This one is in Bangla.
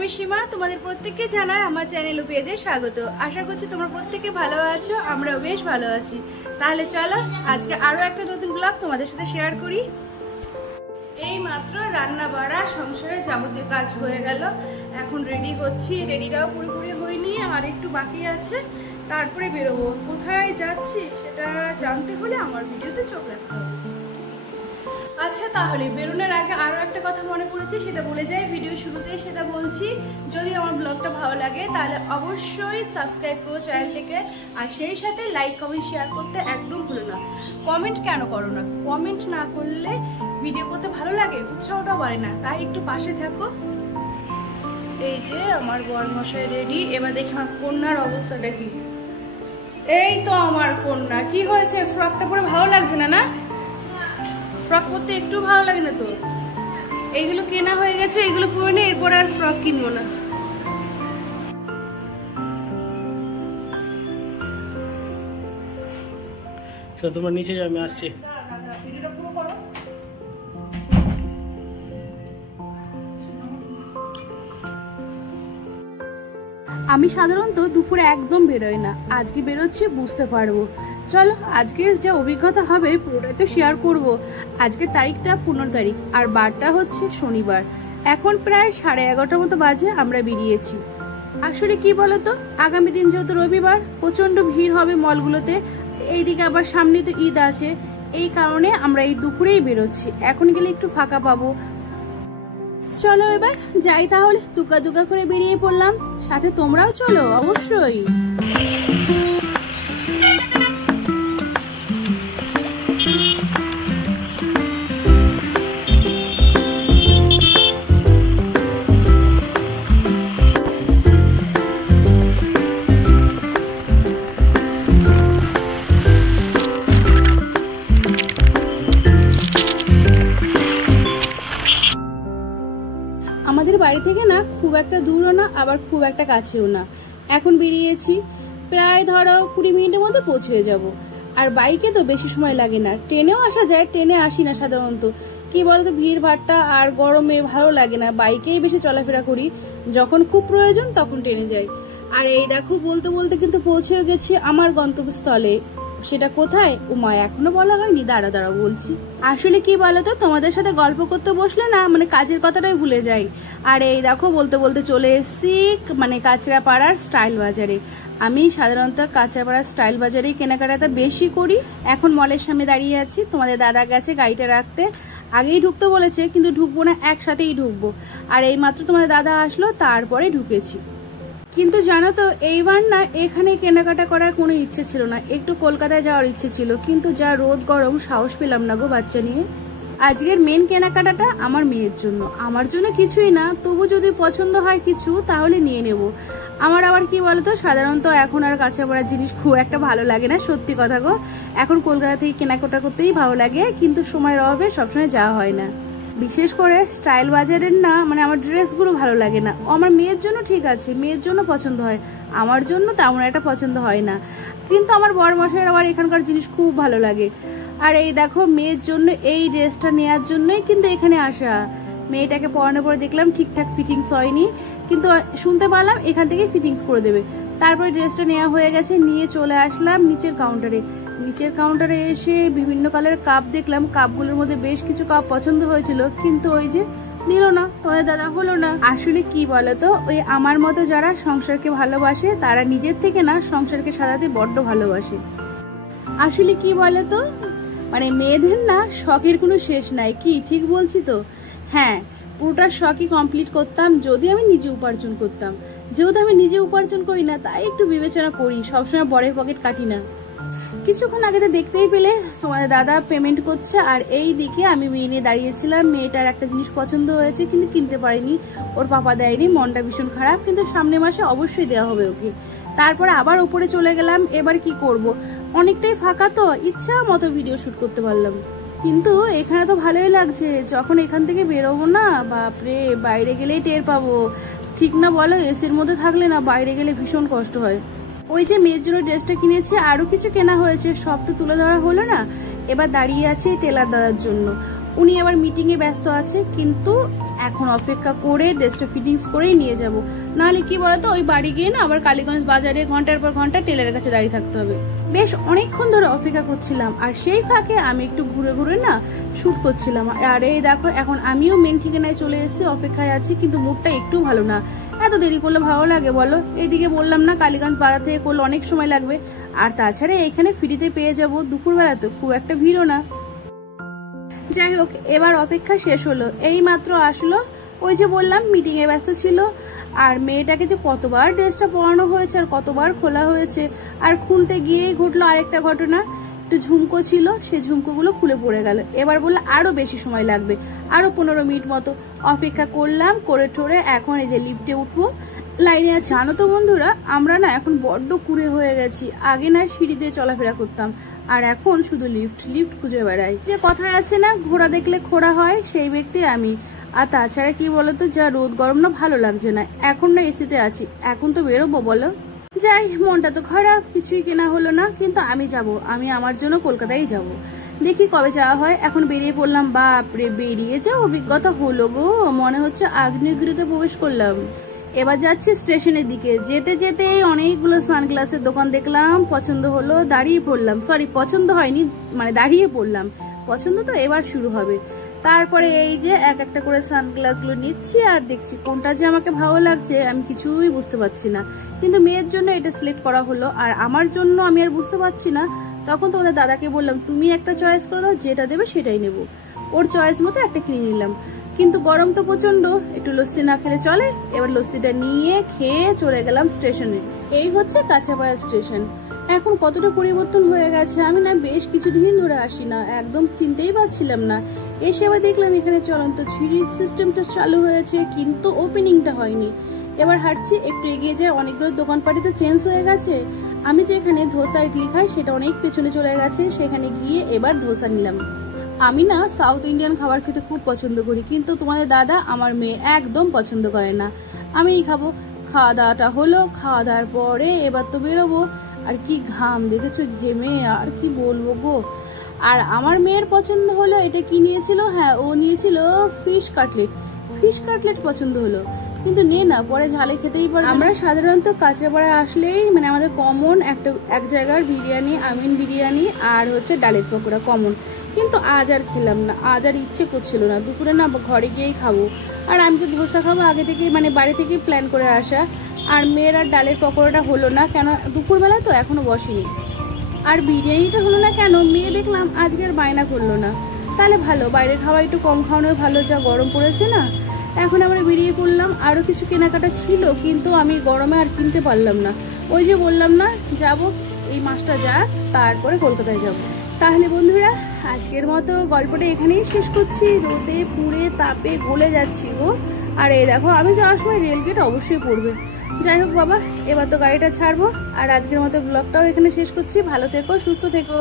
আমি সীমা, তোমাদের প্রত্যেককে জানাই আমার চ্যানেল ও পেজে স্বাগত। আশা করছি তোমরা প্রত্যেকে ভালো আছো, আমরাও বেশ ভালো আছি। তাহলে চলো আজকে আরো একটা নতুন ব্লগ তোমাদের সাথে শেয়ার করি। এই মাত্র রান্না বাড়া সংসারের যাবতীয় কাজ হয়ে গেল, এখন রেডি হচ্ছি। রেডিটাও পুরোপুরি হয়নি, আর একটু বাকি আছে, তারপরে বেরোবো। কোথায় যাচ্ছি সেটা জানতে হলে আমার ভিডিওতে চোখ রাখতে হবে। আচ্ছা, তাহলে বেরোনোর আগে আরও একটা কথা মনে পড়েছে, সেটা বলে যাই ভিডিও শুরুতেই, সেটা বলছি। যদি আমার ব্লগটা ভালো লাগে তাহলে অবশ্যই সাবস্ক্রাইব করো চ্যানেলটিকে, আর সেই সাথে লাইক কমেন্ট শেয়ার করতে একদম ভুলো না। কমেন্ট কেন করো না? কমেন্ট না করলে ভিডিও করতে ভালো লাগে, উৎসাহটাও বাড়ে না, তাই একটু পাশে থাকো। এই যে আমার বরমশাই রেডি, এবার দেখি আমার কন্যার অবস্থাটা কি। এই তো আমার কন্যা, কি হয়েছে? ফ্রকটা পরে ভালো লাগছে না? না, ফ্রক পরতে একটু ভালো লাগে না তো? এইগুলো কেনা হয়ে গেছে, এগুলো পরে নে, এরপর আর ফ্রক কিনবো না। তোমরা নিচে যাও, আমি আসছি। আমি সাধারণত দুপুরে একদম বেরোই না, আজকে বেরোচ্ছি, বুঝতে পারবো। চলো আজকের যে অভিজ্ঞতা হবে পুরোটাই তো শেয়ার করব। আজকের তারিখটা 15 তারিখ, আর বারটা হচ্ছে শনিবার। এখন প্রায় 11:30 মতো বাজে, আমরা বেরিয়েছি। আসলে কি বলতো, আগামী দিন যেহেতু রবিবার, প্রচন্ড ভিড় হবে মলগুলোতে, এইদিকে আবার সামনে তো ঈদ আছে, এই কারণে আমরা এই দুপুরেই বেরোচ্ছি। এখন গেলে একটু ফাঁকা পাবো। চলো এবার যাই তাহলে, দুকা দুকা করে বেরিয়ে পড়লাম, সাথে তোমরাও চলো অবশ্যই। আমাদের বাড়ি থেকে না খুব একটা দূরও না, আবার খুব একটা কাছেও না। এখন বেরিয়েছি, প্রায় ধরো 20 মিনিটের মধ্যে পৌঁছে যাব। আর বাইকে তো বেশি সময় লাগে না, ট্রেনেও আসা যায়, ট্রেনে আসি না সাধারণত। কি বলতো, ভিড় ভাট্টা আর গরমে ভালো লাগে না, বাইকেই বেশি চলাফেরা করি। যখন খুব প্রয়োজন তখন ট্রেনে যাই। আর এই দেখো, বলতে বলতে কিন্তু পৌঁছেও গেছি আমার গন্তব্যস্থলে। সেটা কোথায় উমা এখনো বলা হয়নি, দাঁড়া দাঁড়া বলছি। আসলে কি বলতো, তোমাদের সাথে গল্প করতে বসলে না মানে কাজের কথাটাই ভুলে যাই। আর এই দেখো, বলতে বলতে চলে এসেছি মানে কাঁচরাপাড়ার স্টাইল বাজারে। আমি সাধারণত কাঁচরাপাড়ার স্টাইল বাজারেই কেনাকাটাটা বেশি করি। এখন মলের সামনে দাঁড়িয়ে আছি, তোমাদের দাদা গেছে গাড়িটা রাখতে। আগেই ঢুকতে বলেছে, কিন্তু ঢুকবো না, একসাথেই ঢুকবো। আর এই মাত্র তোমাদের দাদা আসলো, তারপরে ঢুকেছি। কিন্তু জানো তো, এইবার না এখানে কেনাকাটা করার কোনো ইচ্ছে ছিল না, একটু কলকাতায় যাওয়ার ইচ্ছে ছিল, কিন্তু যা রোদ গরম, সাহস পেলাম না গো বাচ্চা নিয়ে। আজকের মেন কেনাকাটাটা আমার মেয়ের জন্য, আমার জন্য কিছুই না, তবু যদি পছন্দ হয় কিছু তাহলে নিয়ে নেব। আমার আবার কি বলতো, সাধারণত এখন আর কাঁচরাপাড়ার জিনিস খুব একটা ভালো লাগে না, সত্যি কথা গো। এখন কলকাতা থেকে কেনাকাটা করতেই ভালো লাগে, কিন্তু সময়ের অভাবে সবসময় যাওয়া হয় না। বিশেষ করে স্টাইল বাজারের না মানে আমার ড্রেসগুলো ভালো লাগে না। আমার মেয়ের জন্য ঠিক আছে, মেয়ের জন্য পছন্দ হয়, আমার জন্য তেমন একটা পছন্দ হয় না। কিন্তু আমার বরমশাইয়ের আবার এখানকার জিনিস খুব ভালো লাগে। আর এই দেখো, মেয়ের জন্য এই ড্রেসটা নেওয়ার জন্যই কিন্তু এখানে আসা। মেয়েটাকে পরানোর পরে দেখলাম ঠিকঠাক ফিটিংস হয়নি, কিন্তু শুনতে পারলাম এখান থেকে ফিটিংস করে দেবে। তারপরে ড্রেসটা নেওয়া হয়ে গেছে, নিয়ে চলে আসলাম নিচের কাউন্টারে। নিচের কাউন্টারে এসে বিভিন্ন কালারের কাপ দেখলাম, কাপগুলোর মধ্যে বেশ কিছু কাপ পছন্দ হয়েছিল, কিন্তু ওই যে নিল না, তোমাদের দাদা হলো না। আসলে কি বলতো, ওই আমার মতো যারা সংসারকে ভালোবাসে তারা নিজের থেকে না সংসারকে সাজাতে বড্ড ভালোবাসে। আসলে কি বলতো, মানে মেয়েদের না শখের কোনো শেষ নাই, কি ঠিক বলছি তো? হ্যাঁ, পুরোটা শখই কমপ্লিট করতাম যদি আমি নিজে উপার্জন করতাম। যেহেতু আমি নিজে উপার্জন করি না, তাই একটু বিবেচনা করি, সবসময় বরের পকেট কাটি না। কিছুক্ষণ আগে তো দেখতেই পেলে তোমাদের দাদা পেমেন্ট করছে, আর এই দিকে আমি মেয়ে নিয়ে দাঁড়িয়েছিলাম। মেয়েটার একটা জিনিস পছন্দ হয়েছে, কিন্তু কিনতে পারিনি, ওর পাপা দেয়নি, মনটা ভীষণ খারাপ, কিন্তু সামনের মাসে অবশ্যই দেওয়া হবে ওকে। তারপরে আবার উপরে চলে গেলাম। এবার কি করব, অনেকটাই ফাঁকা তো, ইচ্ছা মতো ভিডিও শুট করতে পারলাম। কিন্তু এখানে তো ভালোই লাগছে, যখন এখান থেকে বেরোবো না, বাপরে, বাইরে গেলেই টের পাবো। ঠিক না বলো, এসির মধ্যে থাকলে না বাইরে গেলে ভীষণ কষ্ট হয়। ওই যে মেয়ের জন্য ড্রেসটা কিনেছি, আরো কিছু কেনা হয়েছে, সব তো তুলে ধরা হলো না। এবার দাঁড়িয়ে আছি টেলার দাদার জন্য। উনি আবার মিটিংয়ে ব্যস্ত আছে, কিন্তু এখন অপেক্ষা করে ড্রেসটা ফিটিংস করেই নিয়ে যাব, নাহলে কি বলতো ওই বাড়ি গিয়ে না আবার কালীগঞ্জ বাজারে ঘন্টার পর ঘন্টা টেলারের কাছে দাঁড়িয়ে থাকতে হবে। বেশ অনেকক্ষণ ধরে অপেক্ষা করছিলাম, আর সেই ফাঁকে আমি একটু ঘুরে ঘুরে না শুট করছিলাম। আর এই দেখো এখন আমিও মেন ঠিকানায় চলে এসেছি, অপেক্ষায় আছি, কিন্তু মুডটা একটু ভালো না। এত দেরি করলে ভালো লাগে বলো? এইদিকে বললাম না কালীগঞ্জ বাজার থেকে করলে অনেক সময় লাগবে, আর তাছাড়া এখানে ফ্রিতে পেয়ে যাবো, দুপুরবেলা তো খুব একটা ভিড়ও না। যাই হোক, এবার অপেক্ষা শেষ হলো, এই মাত্র আসলো। ওই যে বললাম মিটিং এ ব্যস্ত ছিল, আর মেয়েটাকে যে কতবার ড্রেসটা পরানো হয়েছে আর কতবার খোলা হয়েছে, আর খুলতে গিয়েই ঘটলো আরেকটা ঘটনা। একটু ঝুমকো ছিল, সেই ঝুমকোগুলো খুলে পড়ে গেল। এবার বললো আরো বেশি সময় লাগবে, আরো 15 মিনিট মতো অপেক্ষা করলাম, করে ঠোরে এখন এই যে লিফটে উঠবো, লাইনে আছে। জানো তো বন্ধুরা, আমরা না এখন বড্ড কুড়ে হয়ে গেছি। আগে না সিঁড়ি দিয়ে চলাফেরা করতাম, আর এখন শুধু লিফট লিফট খুঁজে বেড়াই। যে কথায় আছে না, ঘোড়া দেখলে খোড়া হয়, সেই ব্যক্তি আমি। আর তাছাড়া কি বলতো, যা রোদ গরম না ভালো লাগছে না, এখন না এসিতে আছি, এখন তো বেরোবো বলো। যাই, মনটা তো খারাপ, কিছুই কেনা হলো না, কিন্তু আমি যাব, আমি আমার জন্য কলকাতায় যাব। দেখি কবে যাওয়া হয়। এখন বেরিয়ে পড়লাম। বাপরে, বেরিয়ে যা অভিজ্ঞতা হলো গো, মনে হচ্ছে আগ্নেয়গিরিতে প্রবেশ করলাম। এবার যাচ্ছি স্টেশনের দিকে। যেতে যেতে অনেকগুলো সানগ্লাসের দোকান দেখলাম, পছন্দ হলো, দাঁড়িয়ে পড়লাম। সরি, পছন্দ হয়নি, মানে দাঁড়িয়ে পড়লাম। পছন্দ তো এবার শুরু হবে। তারপরে এই যে এক একটা করে সানগ্লাস গুলো নিচ্ছি, আর দেখছি কোনটা যে আমাকে ভালো লাগছে আমি কিছুই বুঝতে পারছি না। কিন্তু মেয়ের জন্য এটা সিলেক্ট করা হলো, আর আমার জন্য আমি আর বুঝতে পারছি না। তখন তোমাদের দাদাকে বললাম, তুমি একটা চয়েস করে দাও, যেটা দেবে সেটাই নেবো। ওর চয়েস মতো একটা কিনে নিলাম। কিন্তু গরম তো প্রচন্ড, একটু লস্যি না খেলে চলে। এবার লস্যিটা নিয়ে খেয়ে চলে গেলাম স্টেশনে। এই হচ্ছে কাঁচাপাড়া স্টেশন। এখন কতটা পরিবর্তন হয়ে গেছে, আমি না বেশ কিছুদিন ধরে আসি না, একদম চিনতেই পারছিলাম না। এসে আবার দেখলাম এখানে চলন্ত 3D সিস্টেমটা চালু হয়েছে, কিন্তু ওপেনিংটা হয়নি। এবার হাঁটছি, একটু এগিয়ে যায়, অনেকগুলো দোকানপাটি তো চেঞ্জ হয়ে গেছে। আমি যেখানে ধোসা ইডলি খাই সেটা অনেক পেছনে চলে গেছে, সেখানে গিয়ে এবার ধোসা নিলাম। আমি না সাউথ ইন্ডিয়ান খাবার খেতে খুব পছন্দ করি, কিন্তু তোমাদের দাদা আমার মেয়ে একদম পছন্দ করে না। আমিই খাবো। খাওয়া দাওয়াটা হলো, খাওয়া দাওয়ার পরে এবার তো বেরোবো। আর কি ঘাম দেখেছো, ঘেমে আর কি বলবো গো। আর আমার মেয়ের পছন্দ হলো, এটা কি নিয়েছিল, হ্যাঁ ও নিয়েছিল ফিশ কাটলেট। ফিশ কাটলেট পছন্দ হলো, কিন্তু নে না, পরে ঝালে খেতেই পারে। আমরা সাধারণত কাঁচরাপাড়া আসলেই মানে আমাদের কমন এক জায়গার বিরিয়ানি, আমিন বিরিয়ানি আর হচ্ছে ডালের পকোড়া কমন। কিন্তু আজ আর খেলাম না, আজ আর ইচ্ছে করছিল না। দুপুরে না ঘরে গিয়েই খাবো। আর আমি তো ধোসা খাবো আগে থেকে, মানে বাড়ি থেকে প্ল্যান করে আসা। আর মেয়ের আর ডালের পকোড়াটা হলো না কেন, দুপুরবেলা তো এখনো বসেনি। আর বিরিয়ানিটা হলো না কেন, মেয়ে দেখলাম আজকের বায়না করলো না। তাহলে ভালো, বাইরের খাওয়া একটু কম খাওয়ানোই ভালো, যা গরম পড়েছে না। এখন আমরা বেরিয়ে পড়লাম। আরও কিছু কেনাকাটা ছিল, কিন্তু আমি গরমে আর কিনতে পারলাম না। ওই যে বললাম না, যাব এই মাসটা যাক, তারপরে কলকাতায় যাব। তাহলে বন্ধুরা, আজকের মতো গল্পটা এখানেই শেষ করছি। রোদে পুড়ে তাপে গলে যাচ্ছি গো। আর এই দেখো, আমি যাওয়ার সময় রেলগেট অবশ্যই পড়বে। যাই হোক বাবা, এবার তো গাড়িটা ছাড়বো। আর আজকের মতো ব্লগটাও এখানে শেষ করছি। ভালো থেকো, সুস্থ থেকো।